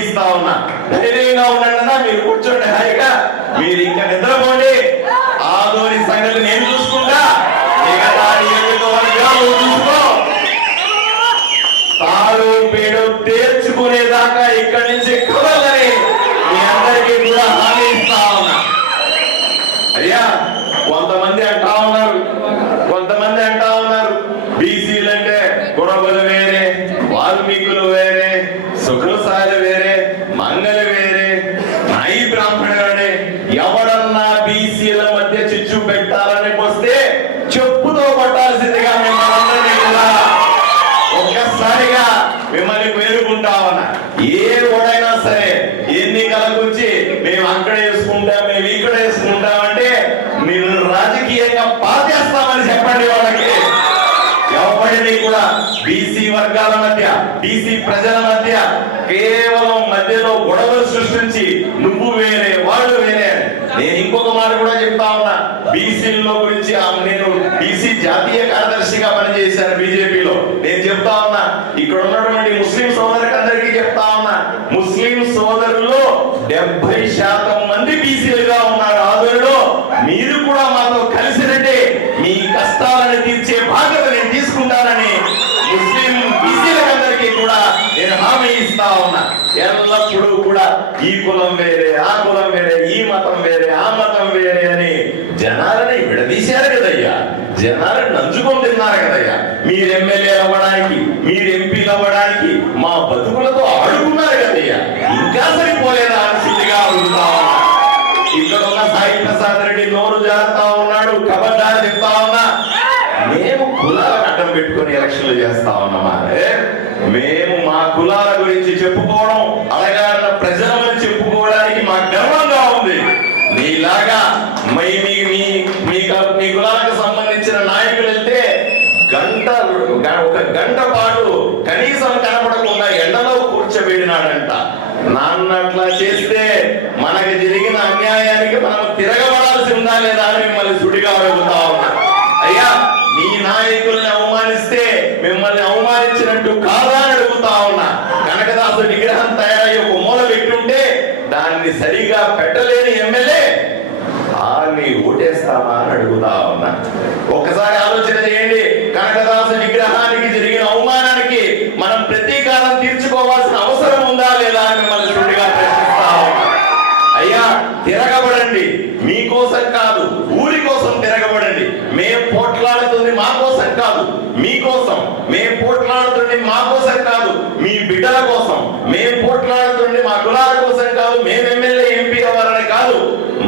ఇస్తా ఉన్నా. ధైర్యంగా ఉండండి మీరు కూర్చోండి హాయిగా. మీరు ఇంకా నిద్రపోండి. ఆదోని సంగతి నేను చూసుకుంటా. మిగతా నియోజకవర్గాలు చూసుకో. తాడు పేడు తేర్చుకునేదాకా ఇక్కడి నుంచి కదలని మీ అందరికీ కూడా హామీ ఇస్తా ఉన్నా. అయ్యా కొంతమంది అంటా ఉన్నారు. కొంతమంది అంటా ఉన్నారు. బీసీలు అంటే గుణబలు వేరే వాల్మీకులు వేరే సుఖసాలు వేరే మంగళ వేరే నాయి బ్రాహ్మణుడే ఎవడన్నా బీసీల మధ్య చిచ్చు పెట్టాలని వస్తే చెప్పుతో కొట్టాల్సిందిగా మిమ్మల్ని కూడా ఒక్కసారిగా మిమ్మల్ని వేరుకుంటామన్న ఏ ఓడైనా సరే ఎన్నికలకు వచ్చి మేము అక్కడ వేసుకుంటాం మేము ఇక్కడ వేసుకుంటాం అంటే మీరు రాజకీయంగా పాతేస్తామని చెప్పండి వాళ్ళకి. ఎవరిని కూడా బీసీ వర్గాల మధ్య బీసీ ప్రజల మధ్య కేవలం మధ్యలో గొడవలు సృష్టించి నువ్వు వేరే వాళ్ళు వేరే నేను ఇంకొక మాట కూడా చెప్తా ఉన్నా. బీసీల్లో గురించి ఆ నేను బీసీ జాతీయ కార్యదర్శిగా పనిచేశాను బీజేపీలో నేను చెప్తా ఉన్నా ఇక్కడ ఉన్నటువంటి ముస్లిం సోదరికి అందరికీ చెప్తా ఉన్నా ముస్లిం సోదరుల్లో డెబ్బై శాతం మంది బీసీలుగా ఉన్నారు. ఆదరులో మీరు కూడా మాతో కలిసి మీ కష్టాలను తీర్చే బాధ్యత నేను తీసుకుంటానని ముస్లిం బీసీలందరికీ కూడా నేను హామీ ఇస్తా ఉన్నా ఎల్లప్పుడూ కూడా ఈ కులం వేరే ఆ కులం వేరే ఈ మతం వేరే ఆ మతం వేరే అని జనాలని విడదీశారు కదయ్యా. జనాలను నంచుకొని తిన్నారు కదయ్యా. మీరు ఎమ్మెల్యే అవ్వడానికి మీరు ఎంపీలు అవ్వడానికి మా బతుకులతో ఆడుకున్నారు కదయ్యా. ఇంకా సరిపోలేదా అని సిద్ధిగా అడుగుతా ఇక్కడ ఉన్న సాయి ప్రసాద్ రెడ్డి నోరు జారుతా ఉన్నాడు కబడ్డాలు చెప్తా ఉన్నా. మేము కులాలను అడ్డం పెట్టుకొని ఎలక్షన్లు చేస్తా ఉన్నామా? ఏ? మేము మా కులాల గురించి చెప్పుకోవడం ప్రజలని చెప్పుకోవడానికి మాకు గర్వంగా ఉంది. మీలాగా మీ మీ మీ మీ మీ కులాలకు సంబంధించిన నాయకులు వెళ్తే గంట ఒక గంట పాటు కనీసం కనపడకుండా ఎండలో కూర్చోబెడినాడంట. నాన్న అట్లా చేస్తే మనకి జరిగిన అన్యాయానికి మనం తిరగబడాల్సి ఉందా లేదా అని మిమ్మల్ని సుడిగా అడుగుతా ఉన్నా అయ్యా మీ నాయకుల్ని అవమానిస్తే మిమ్మల్ని అవమానించినట్టు కాదా అని అడుగుతా ఉన్నా కనకదాసు విగ్రహం తయారయ్యి ఒక మూల పెట్టుంటే దాన్ని సరిగా పెట్టలేని ఎమ్మెల్యే ఆని ఓటేస్తామా అని అడుగుతా ఉన్నా. ఒక్కసారి ఆలోచన చేయండి. కనకదాసు విగ్రహానికి జరిగిన అవమానానికి మనం ప్రతీకారం తీర్చుకోవాల్సిన అవసరం ఉందా లేదా అని మిమ్మల్ని చూడగా ప్రశ్నిస్తా ఉన్నా. అయ్యా తిరగబడండి. మీకోసం కాదు ఊరి కోసం తిరగబడండి మేం పోట్లాడుతుంది మా కోసం కాదు మీకోసం మేం పోట్లాడుతుంది మా కోసం కాదు మీ బిడ్డల కోసం మేం పోట్లాడుతుంది మా కులాల కోసం కాదు మేము ఎమ్మెల్యే ఎంపీ అవ్వాలని కాదు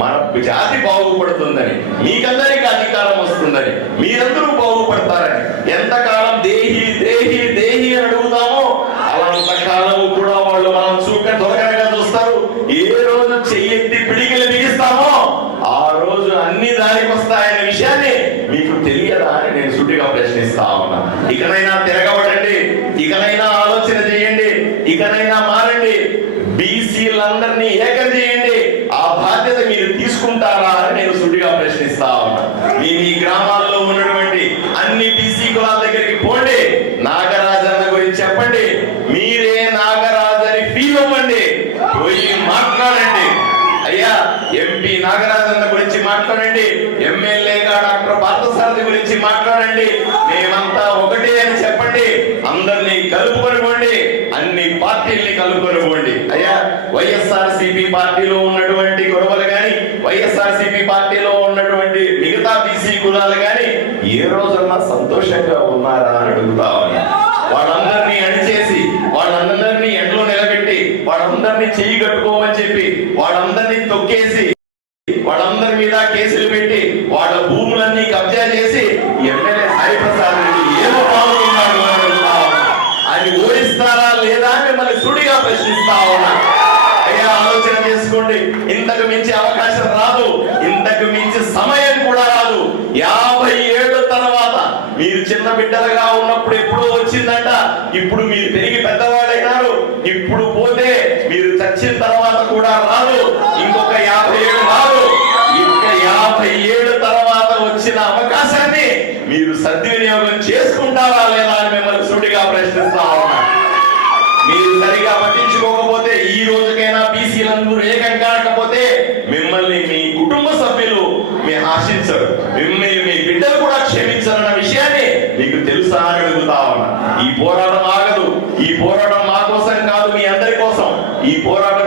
మన జాతి బాగుపడుతుందని మీకందరికీ అధికారం వస్తుందని మీరందరూ బాగుపడతారని. ఎంతకాలం దేహి దేహి దేహి అని అడుగుతామో అలాంత కూడా వాళ్ళు మనం చూక దొరకగా చూస్తారు. ఏ రోజు చెయ్యెత్తి పిడికిలు బిగిస్తామో ఆ రోజు అన్ని దానికి వస్తాయనే విషయాన్ని మీకు తెలియదా అని నేను సుటిగా ప్రశ్నిస్తా ఉన్నా. ఇకనైనా తిరగబడండి ఇకనైనా ఆలోచన చేయండి ఇకనైనా మారండి. బీసీలందరినీ ఏక చేయండి ఆ బాధ్యత మీరు తీసుకుంటారా అని నేను సుడిగా ప్రశ్నిస్తా ఉన్నా మీ మీ గ్రామాల్లో ఉన్నటువంటి అన్ని బీసీ కులాల దగ్గరికి పోండి నాగరాజన్న గురించి చెప్పండి. మీరే నాగరాజని ఫీల్ పోయి మాట్లాడండి. అయ్యా ఎంపీ నాగరాజన్న గురించి మాట్లాడండి. ఎమ్మెల్యేగా డాక్టర్ పార్థసారథి గురించి మాట్లాడండి. మేమంతా ఒకటే అని చెప్పండి. అందరినీ కలుపుకొనివ్వండి. అన్ని పార్టీల్ని కలుపుకొనివ్వండి. అయ్యా వైఎస్ఆర్ సిపి పార్టీలో ఉన్నటువంటి గొడవలు గాని వైఎస్ఆర్ సిపి పార్టీలో ఉన్నటువంటి మిగతా బీసీ కులాలు గాని ఏ రోజన్నా సంతోషంగా ఉన్నారా అని అడుగుతా ఉన్నా. వాళ్ళందరినీ అణిచేసి వాళ్ళందరినీ ఎండలో నిలబెట్టి వాళ్ళందరినీ చెయ్యి కట్టుకోమని చెప్పి వాళ్ళందరినీ తొక్కేసి వాళ్ళందరి మీద కేసులు పెట్టి వాళ్ళ భూములన్నీ కబ్జా చేసి ఎమ్మెల్యే సాయి ప్రసాద్ రెడ్డి ఏమో పాల్గొన్నాడు అని అది ఓడిస్తారా లేదా అని మిమ్మల్ని సుడిగా ప్రశ్నిస్తా ఉన్నా. అయ్యా ఆలోచన చేసుకోండి. ఇంతకు మించి అవకాశం రాదు. ఇంతకు మించి సమయం మీరు చిన్న బిడ్డలుగా ఉన్నప్పుడు ఎప్పుడో వచ్చిందంట. ఇప్పుడు మీరు పెరిగి పెద్దవాళ్ళైనారు. ఇప్పుడు పోతే మీరు చచ్చిన తర్వాత కూడా రాదు ఇంకొక యాభై ఏడు రాదు ఇంకా యాభై ఏడు తర్వాత వచ్చిన అవకాశాన్ని మీరు సద్వినియోగం చేసుకుంటారా లేదా అని మిమ్మల్ని సూటిగా ప్రశ్నిస్తా ఉన్నా. మీరు సరిగా పట్టించుకోకపోతే ఈ రోజుకైనా బీసీలందరూ ఏకం కాకపోతే మిమ్మల్ని మీ పోరాటం మా కోసం కాదు మీ అందరి కోసం. ఈ పోరాటం